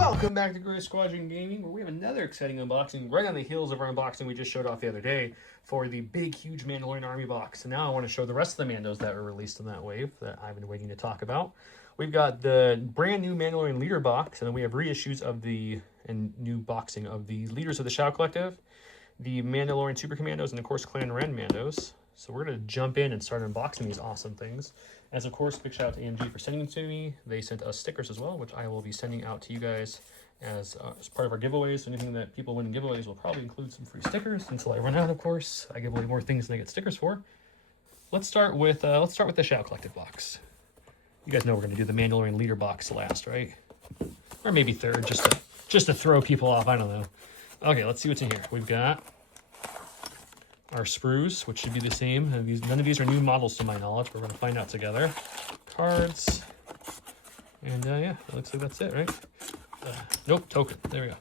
Welcome back to Gray Squadron Gaming, where we have another exciting unboxing right on the heels of our unboxing we just showed off the other day for the big, huge Mandalorian Army box. And now I want to show the rest of the Mandos that were released in that wave that I've been waiting to talk about. We've got the brand new Mandalorian Leader box, and then we have reissues of the new boxing of the Leaders of the Shadow Collective, the Mandalorian Super Commandos, and of course Clan Wren Mandos. So we're going to jump in and start unboxing these awesome things. As of course, big shout out to AMG for sending them to me. They sent us stickers as well, which I will be sending out to you guys as part of our giveaways. So anything that people win in giveaways will probably include some free stickers until I run out, of course. I give away more things than I get stickers for. Let's start with the Shadow Collective box. You guys know we're going to do the Mandalorian Leader box last, right? Or maybe third, just to throw people off. I don't know. Okay, let's see what's in here. We've got our sprues, which should be the same. And none of these are new models to my knowledge. We're going to find out together. Cards. And yeah, it looks like that's it, right? Nope, token. There we go.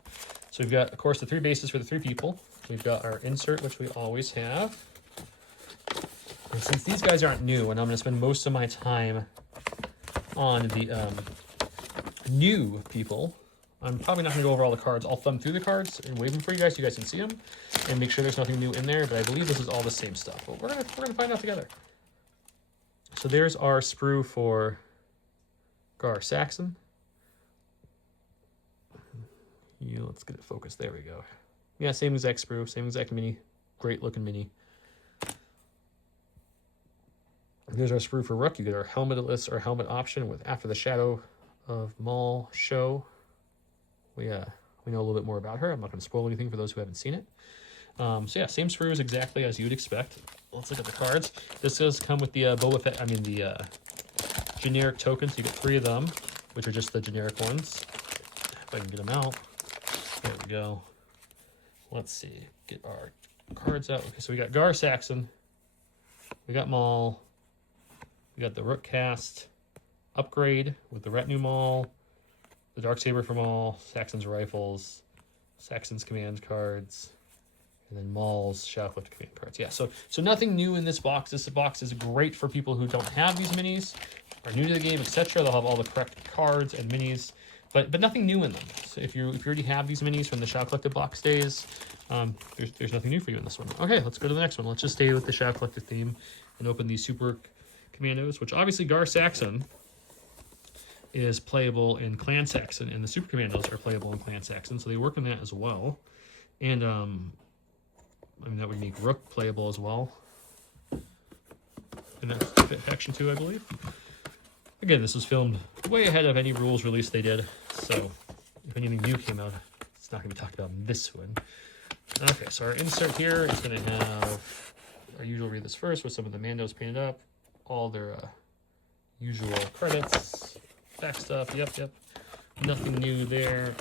So we've got, of course, the 3 bases for the 3 people. We've got our insert, which we always have. And since these guys aren't new, and I'm going to spend most of my time on the new people, I'm probably not going to go over all the cards. I'll thumb through the cards and wave them for you guys so you guys can see them and make sure there's nothing new in there, but I believe this is all the same stuff. But we're gonna find out together. So there's our sprue for Gar Saxon. Yeah, let's get it focused. There we go. Yeah, same exact sprue, same exact mini. Great looking mini. There's our sprue for Rook. You get our helmetless or helmet option with After the Shadow of Maul show. We know a little bit more about her. I'm not going to spoil anything for those who haven't seen it. So yeah, same sprues exactly as you'd expect. Let's look at the cards. This does come with the the generic tokens. You get 3 of them, which are just the generic ones. If I can get them out. There we go. Let's see. Get our cards out. Okay, so we got Gar Saxon. We got Maul. We got the Rook cast upgrade with the Retinue Maul. The Darksaber for Maul, Saxon's rifles, Saxon's command cards, and then Maul's Shadow Collective command cards. Yeah, so nothing new in this box. This box is great for people who don't have these minis, are new to the game, etc. They'll have all the correct cards and minis, but nothing new in them. So if you already have these minis from the Shadow Collective box days, there's nothing new for you in this one. Okay, let's go to the next one. Let's just stay with the Shadow Collective theme and open these Super Commandos, which obviously Gar Saxon is playable in Clan Saxon, and the Super Commandos are playable in Clan Saxon, so they work in that as well. And I mean, that would make Rook playable as well in that faction too, I believe. Again, this was filmed way ahead of any rules release they did, so if anything new came out, it's not going to be talked about in this one. Okay, so our insert here is going to have our usual read this first with some of the Mandos painted up, all their usual credits. Back stuff, yep. Nothing new there.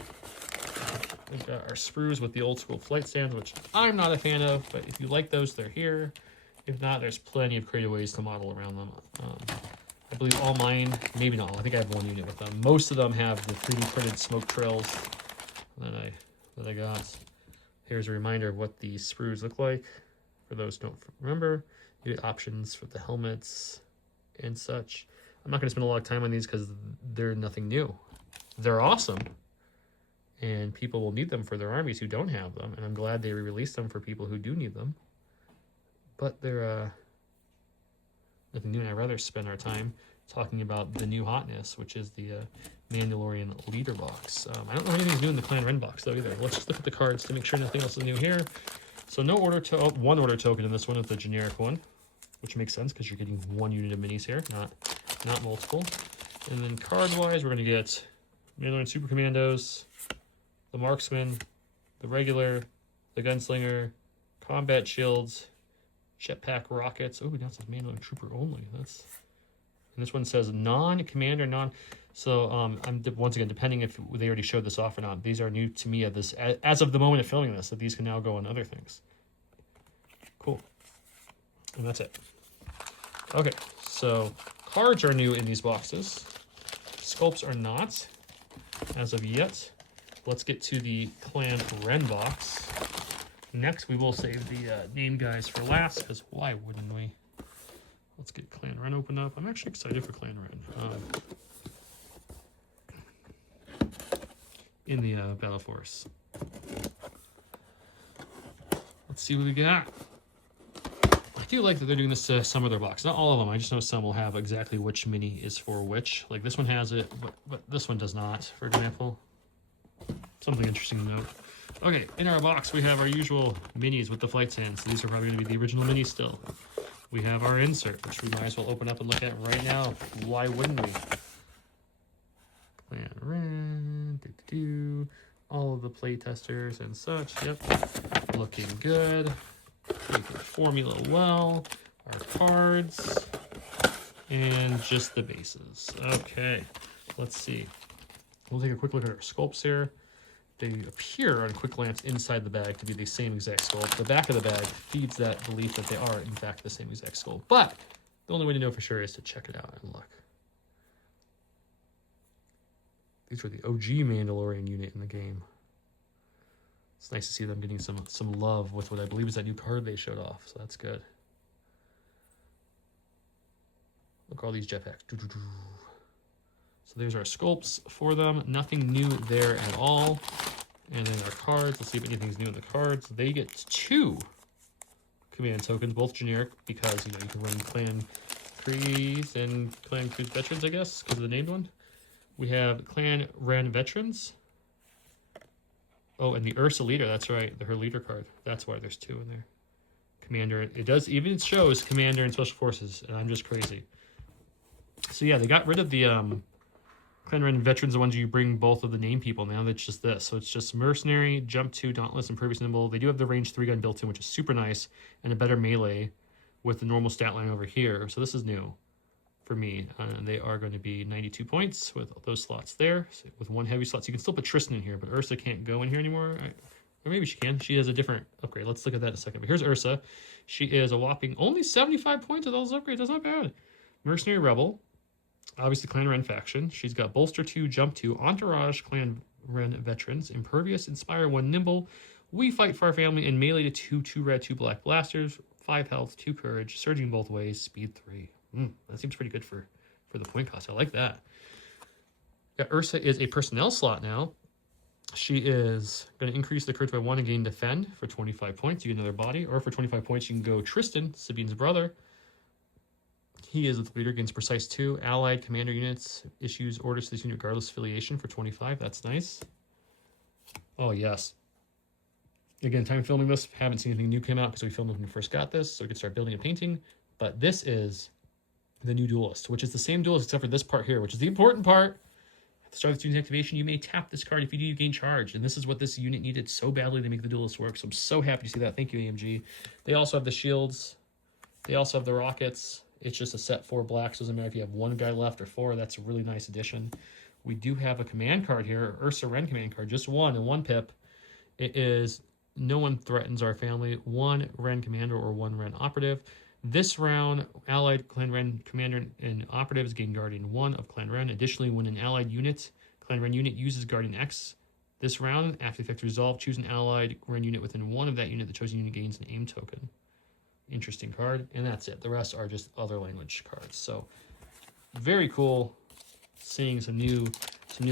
We've got our sprues with the old school flight stands, which I'm not a fan of, but if you like those, they're here. If not, there's plenty of creative ways to model around them. I believe all mine, maybe not, I think I have 1 unit with them. Most of them have the 3D printed smoke trails that I got. Here's a reminder of what the sprues look like. For those who don't remember, you get options for the helmets and such. I'm not going to spend a lot of time on these because they're nothing new. They're awesome, and people will need them for their armies who don't have them, and I'm glad they re-released them for people who do need them. But they're nothing new, and I'd rather spend our time talking about the new hotness, which is the Mandalorian Leader box. I don't know anything's new in the Clan Wren box, though, either. Let's just look at the cards to make sure nothing else is new here. So no order one order token in this one with the generic one, which makes sense because you're getting 1 unit of minis here, not multiple. And then card-wise, we're going to get Mandalorian Super Commandos, the Marksman, the Regular, the Gunslinger, Combat Shields, Jetpack Rockets. Oh, now it says Mandalorian Trooper only. And this one says non-commander, So I'm once again, depending if they already showed this off or not, these are new to me at this as of the moment of filming this, that these can now go on other things. Cool. And that's it. Okay, so cards are new in these boxes. Sculpts are not, as of yet. Let's get to the Clan Wren box. Next, we will save the name guys for last, because why wouldn't we? Let's get Clan Wren opened up. I'm actually excited for Clan Wren. in the Battle Force. Let's see what we got. I do like that they're doing this to some of their boxes. Not all of them. I just know some will have exactly which mini is for which. Like this one has it, but this one does not, for example. Something interesting to note. Okay, in our box we have our usual minis with the flight stands. So these are probably going to be the original minis still. We have our insert, which we might as well open up and look at right now. Why wouldn't we? Clan Wren, all of the play testers and such. Yep, looking good. Making formula well. Our cards. And just the bases. Okay, let's see. We'll take a quick look at our sculpts here. They appear on quick glance inside the bag to be the same exact sculpt. The back of the bag feeds that belief that they are, in fact, the same exact sculpt. But the only way to know for sure is to check it out and look. These were the OG Mandalorian unit in the game. It's nice to see them getting some love with what I believe is that new card they showed off, so that's good. Look at all these jetpacks. So there's our sculpts for them. Nothing new there at all. And then our cards. Let's see if anything's new in the cards. They get 2 command tokens, both generic, because you know you can run Clan Crees and Clan Crees Veterans, I guess, because of the named one. We have Clan Wren Veterans. Oh, and the Ursa leader, that's right, her leader card. That's why there's 2 in there. Commander, it does, even shows Commander and Special Forces, and I'm just crazy. So yeah, they got rid of the Clan Wren Veterans, the ones you bring both of the name people. Now that's just this. So it's just Mercenary, Jump 2, Dauntless, and Impervious Nimble. They do have the range 3 gun built in, which is super nice, and a better melee with the normal stat line over here. So this is new for me. They are going to be 92 points with those slots there. So with 1 heavy slot. So you can still put Tristan in here, but Ursa can't go in here anymore. Or maybe she can. She has a different upgrade. Let's look at that in a second. But here's Ursa. She is a whopping only 75 points with all those upgrades. That's not bad. Mercenary Rebel. Obviously, Clan Wren faction. She's got Bolster 2, Jump 2, Entourage, Clan Wren Veterans, Impervious, Inspire 1, Nimble, We Fight for Our Family, and Melee to 2, 2 red, 2 black blasters, 5 health, 2 courage, surging both ways, speed 3. That seems pretty good for the point cost. I like that. Yeah, Ursa is a personnel slot now. She is going to increase the courage by 1 and gain defend for 25 points. You get another body. Or for 25 points, you can go Tristan, Sabine's brother. He is the leader, gains precise 2. Allied commander units issues orders to this unit regardless of affiliation for 25. That's nice. Oh, yes. Again, time filming this. Haven't seen anything new came out because we filmed it when we first got this, so we could start building and painting. But this is the new duelist, which is the same duelist except for this part here, which is the important part. At the start of the unit's activation, you may tap this card. If you do, you gain charge. And this is what this unit needed so badly to make the duelist work. So I'm so happy to see that. Thank you, AMG. They also have the shields. They also have the rockets. It's just a set 4 blacks. Doesn't matter if you have 1 guy left or 4. That's a really nice addition. We do have a command card here, Ursa Wren command card, just 1 and 1 pip. It is no one threatens our family. 1 Wren commander or 1 Wren operative. This round, allied Clan Wren commander and operatives gain Guardian 1 of Clan Wren. Additionally, when an allied unit, Clan Wren unit, uses Guardian X this round, after the effect resolve, choose an allied Wren unit within 1 of that unit. The chosen unit gains an aim token. Interesting card, and that's it. The rest are just other language cards. So very cool seeing some new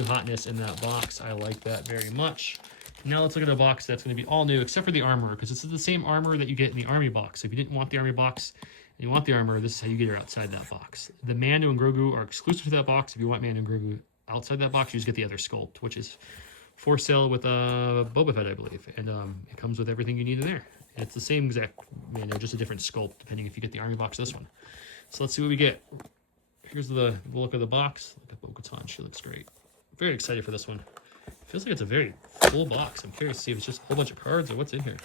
hotness in that box. I like that very much. Now let's look at a box that's going to be all new except for the armor, because this is the same armor that you get in the army box. If you didn't want the army box and you want the armor, this is how you get it outside that box. The Mando and Grogu are exclusive to that box. If you want Mando and Grogu outside that box, you just get the other sculpt, which is for sale with Boba Fett, I believe, and it comes with everything you need in there. It's the same exact Mando, just a different sculpt, depending if you get the army box or this one. So let's see what we get. Here's the look of the box. Look at Bo-Katan. She looks great. Very excited for this one. Feels like it's a very full box. I'm curious to see if it's just a whole bunch of cards or what's in here.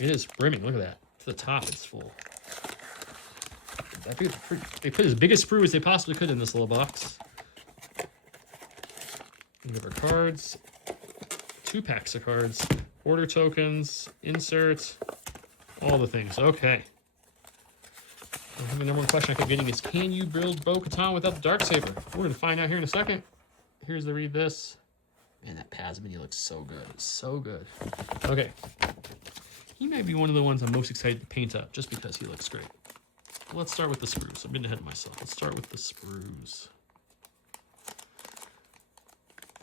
It is brimming. Look at that. To the top, it's full. I think they put as big a sprue as they possibly could in this little box. We have our cards. 2 packs of cards. Order tokens, inserts, all the things. Okay. I think the number 1 question I kept getting is, can you build Bo-Katan without the Darksaber? We're going to find out here in a second. Here's the read this. Man, that Paz mini looks so good. So good. Okay. He might be one of the ones I'm most excited to paint up, just because he looks great. Let's start with the sprues. I'm getting ahead of myself. Let's start with the sprues.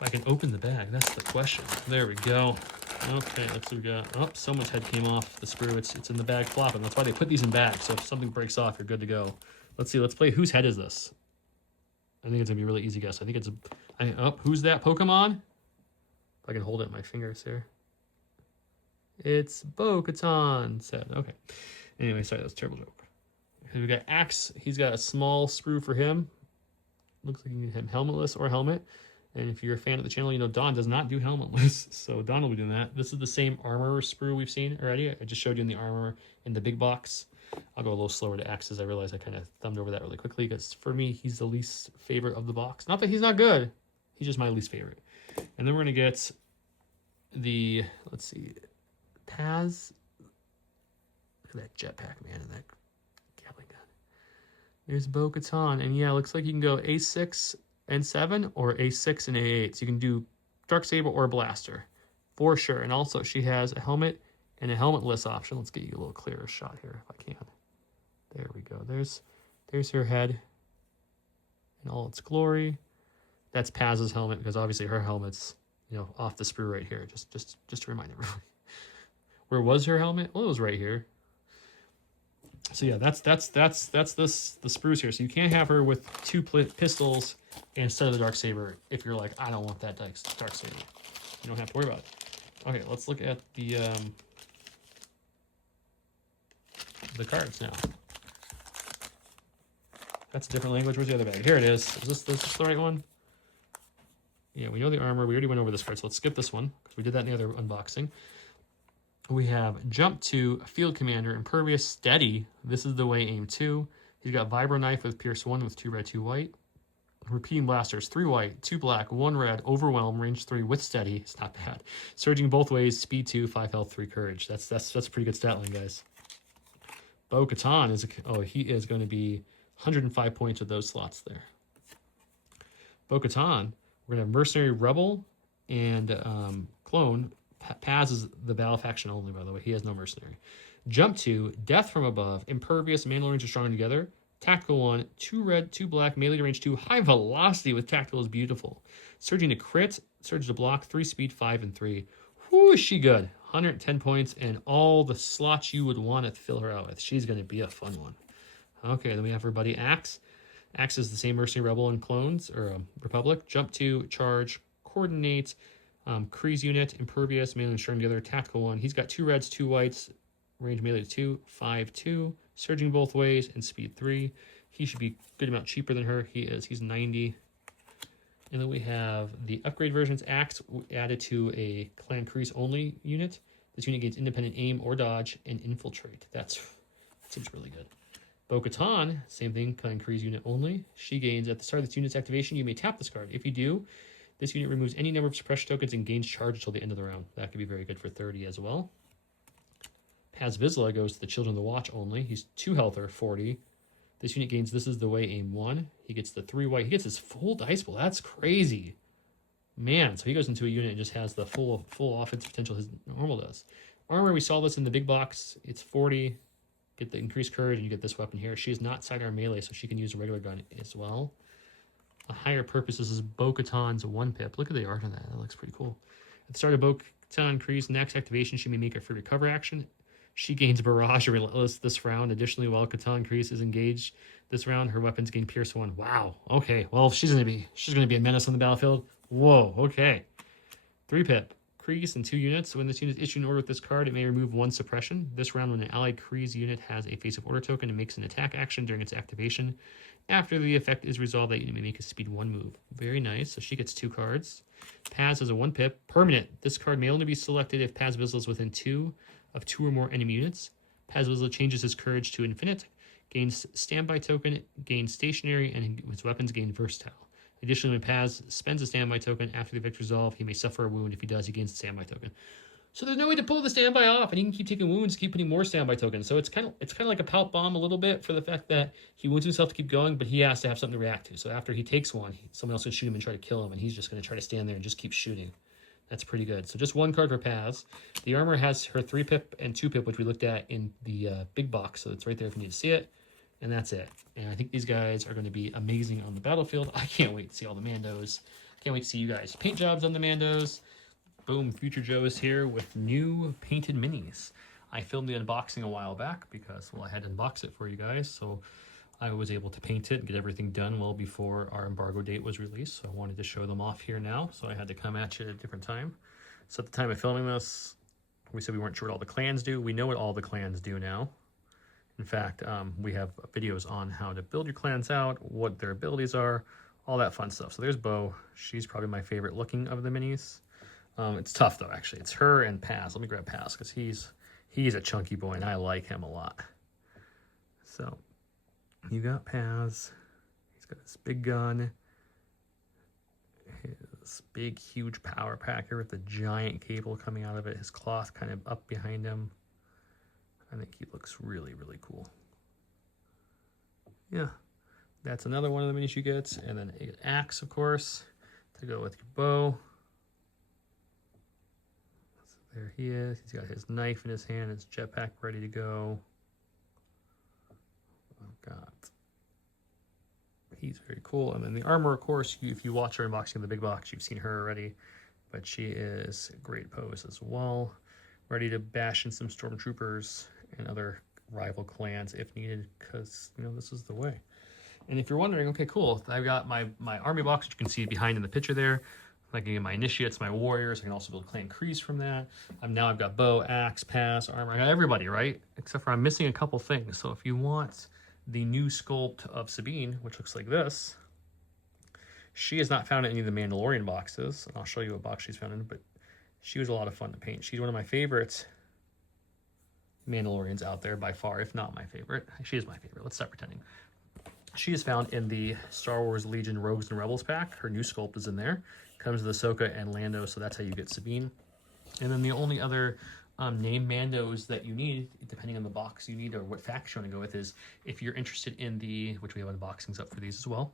If I can open the bag, that's the question. There we go. Okay, let's see what we got. Oh, someone's head came off the sprue. It's in the bag flopping. That's why they put these in bags. So if something breaks off, you're good to go. Let's see. Let's play. Whose head is this? I think it's gonna be a really easy guess. I think it's who's that Pokemon? If I can hold it in my fingers here. It's Bo-Katan said. Okay. Anyway, sorry, that's a terrible joke. We got Axe. He's got a small sprue for him. Looks like you can him helmetless or helmet. And if you're a fan of the channel, you know Don does not do helmetless. So Don will be doing that. This is the same armor sprue we've seen already. I just showed you in the armor in the big box. I'll go a little slower to Axes. I realize I kind of thumbed over that really quickly because for me, he's the least favorite of the box. Not that he's not good. He's just my least favorite. And then we're going to get the, let's see, Paz. Look at that jetpack, man, and that Gatling gun. There's Bo-Katan. And yeah, it looks like you can go A6 and 7 or A6 and A8. So you can do Darksaber or Blaster for sure. And also she has a helmet and a helmetless option. Let's get you a little clearer shot here if I can. There we go. There's her head in all its glory. That's Paz's helmet because obviously her helmet's, you know, off the sprue right here. Just to remind everybody. Where was her helmet? Well, it was right here. So yeah, that's the sprues here. So you can't have her with two pistols instead of the Darksaber if you're like, I don't want that Darksaber. You don't have to worry about it. Okay, let's look at the cards now. That's a different language. Where's the other bag? Here it is. Is this the right one? Yeah, we know the armor. We already went over this card, so let's skip this one because we did that in the other unboxing. We have Jump 2, Field Commander, Impervious, Steady. This is the way Aim 2. He's got Vibro Knife with Pierce 1 with 2 red, 2 white. Repeating Blasters, 3 white, 2 black, 1 red, Overwhelm, range 3 with Steady. It's not bad. Surging both ways, Speed 2, 5 health, 3 courage. That's a pretty good stat line, guys. Bo-Katan he is going to be 105 points with those slots there. Bo-Katan, we're going to have Mercenary Rebel and Clone. Paz is the battle faction only, by the way. He has no mercenary. Jump 2, Death from Above, Impervious, Mandalorians are stronger together. Tactical 1, 2 red, 2 black, melee to range 2, high velocity with tactical is beautiful. Surging to crit, surge to block, 3 speed, 5 and 3. Whoo, is she good? 110 points and all the slots you would want to fill her out with. She's going to be a fun one. Okay, then we have her buddy Axe. Axe is the same Mercenary Rebel and Clones, or Republic. Jump 2, Charge, Coordinate, Kreese unit, Impervious, melee and strong together, Tactical 1. He's got 2 reds, 2 whites, range melee to 2, 5, 2, surging both ways, and speed 3. He should be a good amount cheaper than her. He is. He's 90. And then we have the upgrade versions. Axe added to a Clan Kreese only unit. This unit gains independent aim or dodge and infiltrate. That seems really good. Bo-Katan, same thing, Clan Kreese unit only. She gains at the start of this unit's activation, you may tap this card. If you do, this unit removes any number of suppression tokens and gains charge until the end of the round. That could be very good for 30 as well. Paz Vizsla goes to the Children of the Watch only. He's 2 health or 40. This unit gains This is the Way Aim 1. He gets the 3 white. He gets his full dice pool. That's crazy. Man, so he goes into a unit and just has the full offensive potential his normal does. Armor, we saw this in the big box. It's 40. Get the increased courage and you get this weapon here. She is not sidearm melee, so she can use a regular gun as well. A higher purpose, this is Bo-Katan's 1-pip. Look at the art on that. That looks pretty cool. At the start of Bo-Katan Kreese next activation, she may make a free recover action. She gains Barrage or Relentless this round. Additionally, while Katan Kreese is engaged this round, her weapons gain Pierce 1. Wow. Okay. Well, she's gonna be a menace on the battlefield. Whoa. Okay. 3-pip. Kreese in 2 units. When this unit is issued an order with this card, it may remove 1 suppression. This round, when an allied Kreese unit has a face of order token, it makes an attack action during its activation. After the effect is resolved, that unit may make a speed 1 move. Very nice. So she gets 2 cards. Paz has a 1-pip. Permanent. This card may only be selected if Paz Vizsla is within 2 of 2 or more enemy units. Paz Vizsla changes his courage to infinite, gains standby token, gains stationary, and his weapons gain versatile. Additionally, when Paz spends a standby token after the effect resolve, he may suffer a wound. If he does, he gains the standby token. So there's no way to pull the standby off, and he can keep taking wounds, keep putting more standby tokens. So it's kind of like a pout bomb a little bit for the fact that he wounds himself to keep going, but he has to have something to react to. So after he takes one, someone else can shoot him and try to kill him, and he's just going to try to stand there and just keep shooting. That's pretty good. So just 1 card for Paz. The armor has her 3-pip and 2-pip, which we looked at in the big box. So it's right there if you need to see it. And that's it. And I think these guys are going to be amazing on the battlefield. I can't wait to see all the Mandos. Can't wait to see you guys paint jobs on the Mandos. Boom, Future Joe is here with new painted minis. I filmed the unboxing a while back because, well, I had to unbox it for you guys, so I was able to paint it and get everything done well before our embargo date was released. So I wanted to show them off here now, so I had to come at you at a different time. So at the time of filming this, we said we weren't sure what all the clans do. We know what all the clans do now. In fact, we have videos on how to build your clans out, what their abilities are, all that fun stuff. So there's Bo. She's probably my favorite looking of the minis. It's tough though, actually. It's her and Paz. Let me grab Paz because he's a chunky boy and I like him a lot. So you got Paz. He's got this big gun. His big, huge power packer with the giant cable coming out of it. His cloth kind of up behind him. I think he looks really, really cool. Yeah, that's another one of the minis you get. And then an axe, of course, to go with your bow. So there he is. He's got his knife in his hand, his jetpack ready to go. Oh, God. He's very cool. And then the armor, of course, if you watch her unboxing of the big box, you've seen her already. But she is a great pose as well. Ready to bash in some stormtroopers and other rival clans if needed, because, you know, this is the way. And if you're wondering, okay, cool, I've got my army box, which you can see behind in the picture there. I can get my initiates, my warriors. I can also build clan crees from that. Now I've got bow, axe, pass, armor. I got everybody, right? Except for I'm missing a couple things. So if you want the new sculpt of Sabine, which looks like this, she is not found in any of the Mandalorian boxes. And I'll show you what box she's found in, but she was a lot of fun to paint. She's one of my favorite Mandalorians out there by far, if not my favorite. She is my favorite. Let's stop pretending. She is found in the Star Wars Legion Rogues and Rebels pack. Her new sculpt is in there. Comes with Ahsoka and Lando, so that's how you get Sabine. And then the only other name Mandos that you need, depending on the box you need or what faction you want to go with, is if you're interested in the, which we have unboxings up for these as well.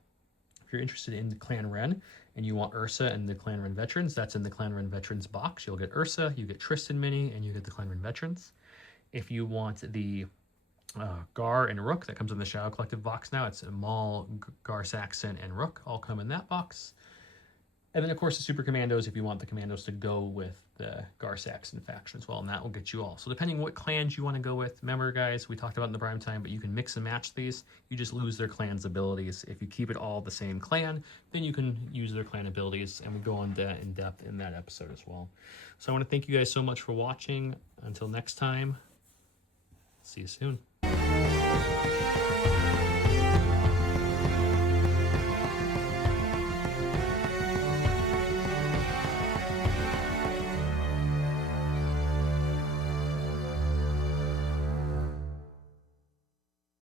If you're interested in the Clan Wren and you want Ursa and the Clan Wren Veterans, that's in the Clan Wren Veterans box. You'll get Ursa, you get Tristan Mini, and you get the Clan Wren Veterans. If you want the Gar and Rook, that comes in the Shadow Collective box now. It's Maul, Gar Saxon, and Rook all come in that box. And then, of course, the Super Commandos, if you want the Commandos to go with the Gar Saxon faction as well, and that will get you all. So depending what clans you want to go with, remember, guys, we talked about in the prime time, but you can mix and match these. You just lose their clan's abilities. If you keep it all the same clan, then you can use their clan abilities, and we go on that in depth in that episode as well. So I want to thank you guys so much for watching. Until next time, see you soon.